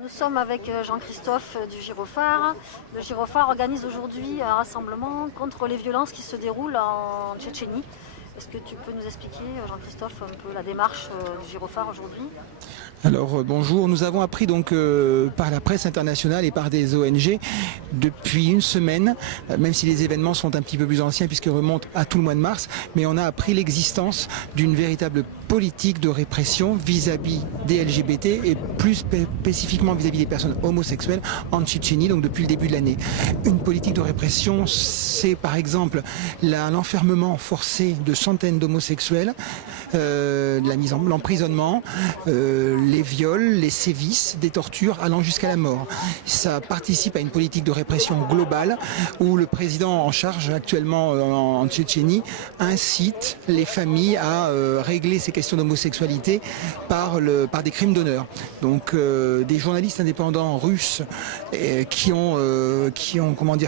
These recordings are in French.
Nous sommes avec Jean-Christophe du Gyrophare. Le Gyrophare organise aujourd'hui un rassemblement contre les violences qui se déroulent en Tchétchénie. Est-ce que tu peux nous expliquer, Jean-Christophe, un peu la démarche du Gyrophare aujourd'hui ? Alors bonjour, nous avons appris donc par la presse internationale et par des ONG depuis une semaine, même si les événements sont un petit peu plus anciens puisqu'ils remontent à tout le mois de mars, mais on a appris l'existence d'une véritable politique de répression vis-à-vis des LGBT et plus spécifiquement vis-à-vis des personnes homosexuelles en Tchétchénie, donc depuis le début de l'année. Une politique de répression, c'est par exemple l'enfermement forcé de centaines d'homosexuels, l'emprisonnement, les viols, les sévices, des tortures allant jusqu'à la mort. Ça participe à une politique de répression globale où le président en charge actuellement en Tchétchénie incite les familles à régler ces questions d'homosexualité par des crimes d'honneur. Donc des journalistes indépendants russes qui ont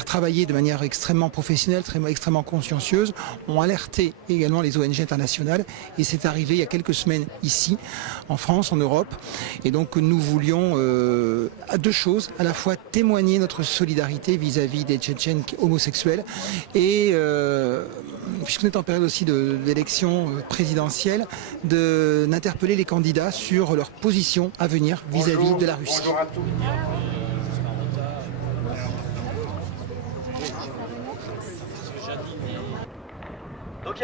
travaillé de manière extrêmement professionnelle, extrêmement consciencieuse, ont alerté également les ONG internationales et c'est arrivé il y a quelques semaines ici, en France, en Europe. Et donc nous voulions deux choses, à la fois témoigner notre solidarité vis-à-vis des Tchétchènes homosexuels et puisqu'on est en période aussi d'élection présidentielle, d'interpeller les candidats sur leur position à venir vis-à-vis de la Russie. Bonjour à tous. Donc il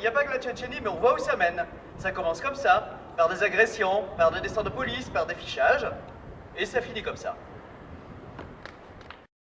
n'y a pas que la Tchétchénie, mais on voit où ça mène. Ça commence comme ça, par des agressions, par des descentes de police, par des fichages, et ça finit comme ça.